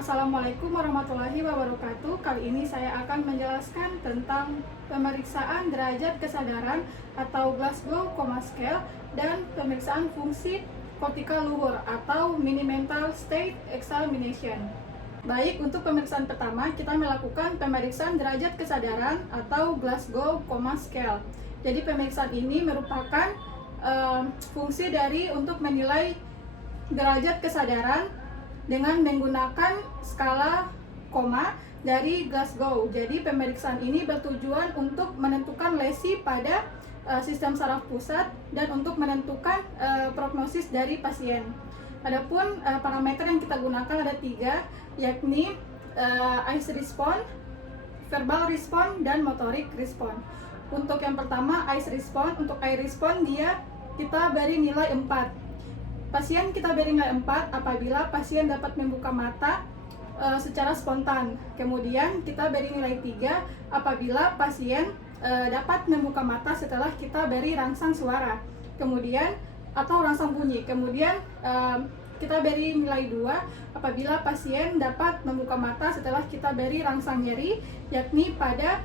Assalamualaikum warahmatullahi wabarakatuh. Kali ini saya akan menjelaskan tentang pemeriksaan derajat kesadaran atau Glasgow Coma Scale dan pemeriksaan fungsi kortika luhur atau Mini Mental State Examination. Baik, untuk pemeriksaan pertama kita melakukan pemeriksaan derajat kesadaran atau Glasgow Coma Scale. Jadi pemeriksaan ini merupakan fungsi dari untuk menilai derajat kesadaran dengan menggunakan skala koma dari Glasgow. Jadi pemeriksaan ini bertujuan untuk menentukan lesi pada sistem saraf pusat dan untuk menentukan prognosis dari pasien. Adapun parameter yang kita gunakan ada 3, yakni eyes response, verbal response, dan motorik response. Untuk yang pertama eyes response, untuk eye response kita beri nilai 4. Pasien kita beri nilai 4 apabila pasien dapat membuka mata secara spontan. Kemudian kita beri nilai 3 apabila pasien dapat membuka mata setelah kita beri rangsang suara. Kemudian atau rangsang bunyi. Kemudian kita beri nilai 2 apabila pasien dapat membuka mata setelah kita beri rangsang nyeri, yakni pada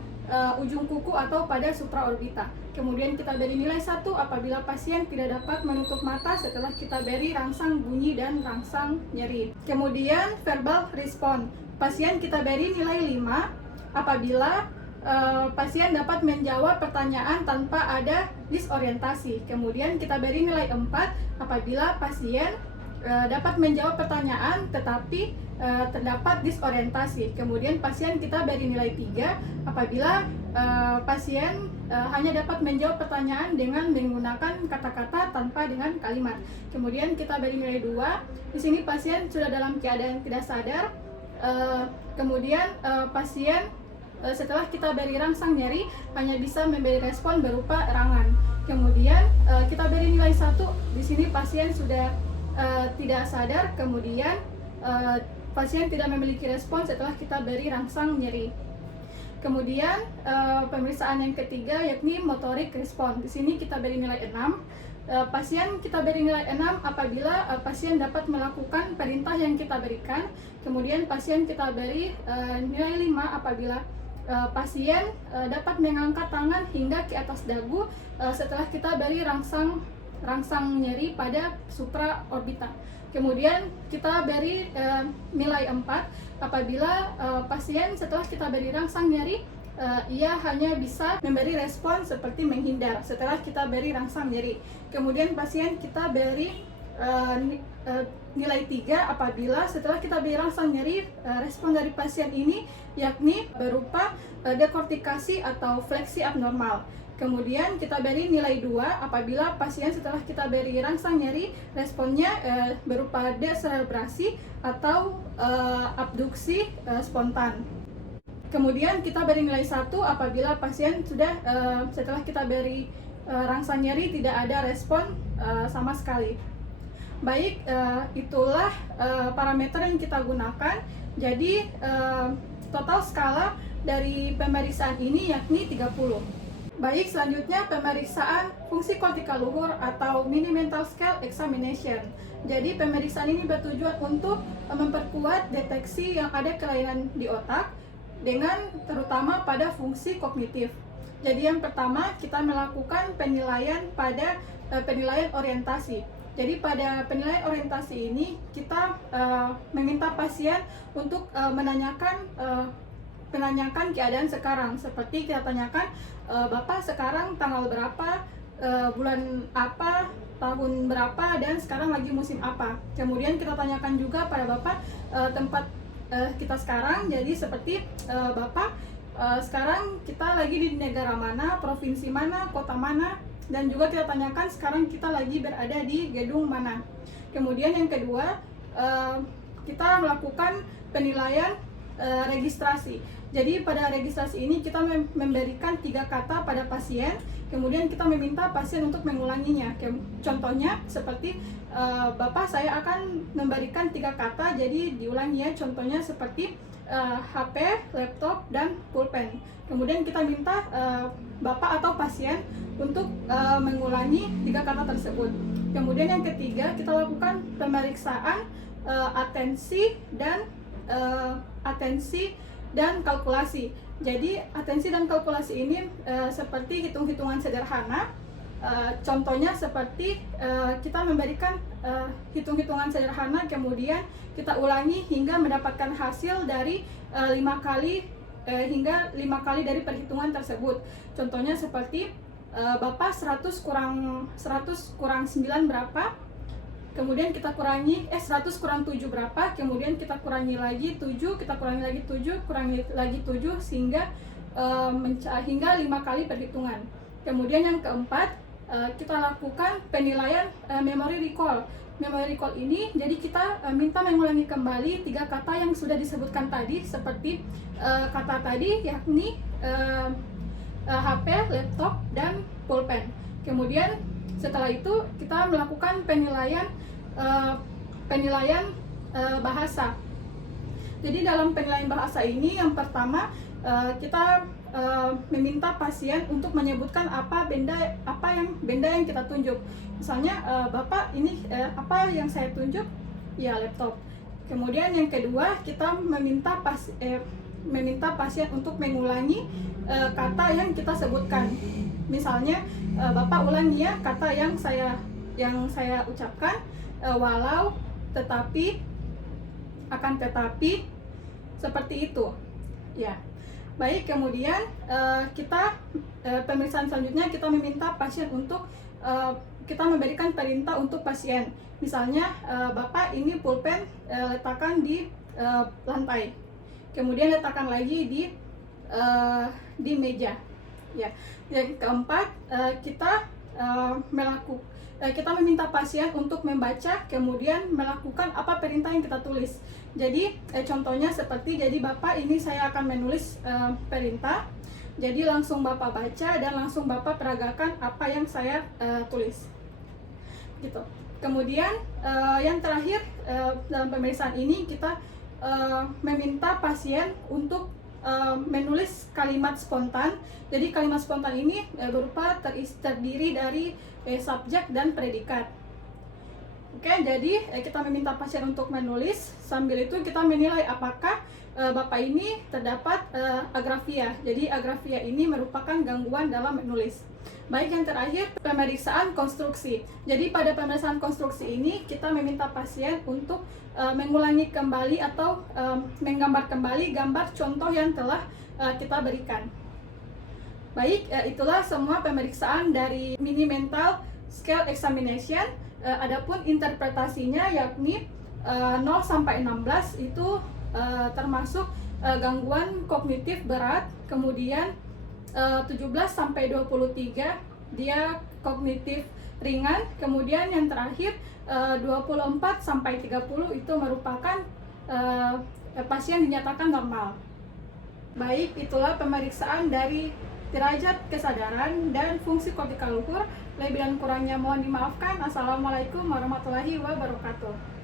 ujung kuku atau pada supraorbita. Kemudian kita beri nilai 1 apabila pasien tidak dapat menutup mata setelah kita beri rangsang bunyi dan rangsang nyeri. Kemudian verbal response, pasien kita beri nilai 5 apabila pasien dapat menjawab pertanyaan tanpa ada disorientasi. Kemudian kita beri nilai 4 apabila pasien dapat menjawab pertanyaan tetapi terdapat disorientasi. Kemudian pasien kita beri nilai 3 apabila pasien hanya dapat menjawab pertanyaan dengan menggunakan kata-kata tanpa dengan kalimat. Kemudian kita beri nilai 2. Di sini pasien sudah dalam keadaan tidak sadar. Kemudian pasien setelah kita beri rangsang nyeri hanya bisa memberi respon berupa erangan. Kemudian kita beri nilai 1. Di sini pasien sudah tidak sadar, kemudian pasien tidak memiliki respon setelah kita beri rangsang nyeri. Kemudian pemeriksaan yang ketiga yakni motorik respon. Di sini kita beri nilai 6. Pasien kita beri nilai 6 apabila pasien dapat melakukan perintah yang kita berikan. Kemudian pasien kita beri nilai 5 apabila pasien dapat mengangkat tangan hingga ke atas dagu setelah kita beri rangsang nyeri pada supraorbita. Kemudian kita beri nilai 4 apabila pasien setelah kita beri rangsang nyeri ia hanya bisa memberi respon seperti menghindar setelah kita beri rangsang nyeri. Kemudian pasien kita beri nilai 3 apabila setelah kita beri rangsang nyeri respon dari pasien ini yakni berupa dekortikasi atau fleksi abnormal. Kemudian kita beri nilai 2 apabila pasien setelah kita beri rangsang nyeri responnya berupa deselebrasi atau abduksi spontan. Kemudian kita beri nilai 1 apabila pasien sudah setelah kita beri rangsang nyeri tidak ada respon sama sekali. Baik, itulah parameter yang kita gunakan. Jadi total skala dari pemeriksaan ini yakni 30. Baik, selanjutnya pemeriksaan fungsi kortika luhur atau Mini Mental Scale Examination. Jadi pemeriksaan ini bertujuan untuk memperkuat deteksi yang ada kelainan di otak dengan terutama pada fungsi kognitif. Jadi yang pertama kita melakukan penilaian pada penilaian orientasi. Jadi pada penilaian orientasi ini kita meminta pasien untuk menanyakan keadaan sekarang. Seperti kita tanyakan, Bapak sekarang tanggal berapa, bulan apa, tahun berapa, dan sekarang lagi musim apa. Kemudian kita tanyakan juga pada Bapak tempat kita sekarang. Jadi seperti Bapak sekarang kita lagi di negara mana, provinsi mana, kota mana, dan juga kita tanyakan sekarang kita lagi berada di gedung mana. Kemudian yang kedua kita melakukan penilaian registrasi. Jadi pada registrasi ini kita memberikan 3 kata pada pasien, kemudian kita meminta pasien untuk mengulanginya. Contohnya seperti Bapak saya akan memberikan 3 kata, jadi diulangi ya. Contohnya seperti HP, laptop, dan pulpen. Kemudian kita minta Bapak atau pasien untuk mengulangi 3 kata tersebut. Kemudian yang ketiga kita lakukan pemeriksaan atensi dan atensi dan kalkulasi. Jadi atensi dan kalkulasi ini seperti hitung-hitungan sederhana. Contohnya seperti kita memberikan hitung-hitungan sederhana, kemudian kita ulangi hingga mendapatkan hasil dari 5 kali hingga 5 kali dari perhitungan tersebut. Contohnya seperti Bapak 100 kurang 9 berapa? Kemudian kita kurangi 100 kurang 7 berapa? Kemudian kita kurangi lagi 7, kita kurangi lagi 7, kurangi lagi 7 sehingga hingga 5 kali perhitungan. Kemudian yang keempat, kita lakukan penilaian memory recall. Memory recall ini jadi kita minta mengulangi kembali 3 kata yang sudah disebutkan tadi, seperti kata tadi yakni HP, laptop, dan pulpen. Kemudian setelah itu kita melakukan penilaian bahasa. Jadi dalam penilaian bahasa ini yang pertama kita meminta pasien untuk menyebutkan benda yang kita tunjuk. Misalnya Bapak ini apa yang saya tunjuk? Ya, laptop. Kemudian yang kedua kita meminta pasien untuk mengulangi kata yang kita sebutkan. Misalnya Bapak ulangi ya kata yang saya ucapkan, walau, tetapi, akan tetapi, seperti itu. Ya. Baik, kemudian pemeriksaan selanjutnya kita meminta pasien untuk kita memberikan perintah untuk pasien. Misalnya Bapak ini pulpen letakkan di lantai, kemudian letakkan lagi di meja. Ya. Yang keempat, kita meminta pasien untuk membaca kemudian melakukan apa perintah yang kita tulis. Jadi contohnya seperti, jadi Bapak ini saya akan menulis perintah, jadi langsung Bapak baca dan langsung Bapak peragakan apa yang saya tulis gitu. Kemudian yang terakhir dalam pemeriksaan ini kita meminta pasien untuk menulis kalimat spontan. Jadi kalimat spontan ini berupa terdiri dari subjek dan predikat. Oke, jadi kita meminta pasien untuk menulis, sambil itu kita menilai apakah Bapak ini terdapat agrafia. Jadi agrafia ini merupakan gangguan dalam menulis. Baik, yang terakhir pemeriksaan konstruksi. Jadi pada pemeriksaan konstruksi ini kita meminta pasien untuk mengulangi kembali atau menggambar kembali gambar contoh yang telah kita berikan. Baik, itulah semua pemeriksaan dari Mini Mental Scale Examination. Adapun interpretasinya yakni 0 sampai 16 itu termasuk gangguan kognitif berat, kemudian 17 sampai 23 dia kognitif ringan, kemudian yang terakhir 24 sampai 30 itu merupakan pasien dinyatakan normal. Baik, itulah pemeriksaan dari derajat kesadaran dan fungsi kortikal luhur. Lebih dan kurangnya mohon dimaafkan. Assalamualaikum warahmatullahi wabarakatuh.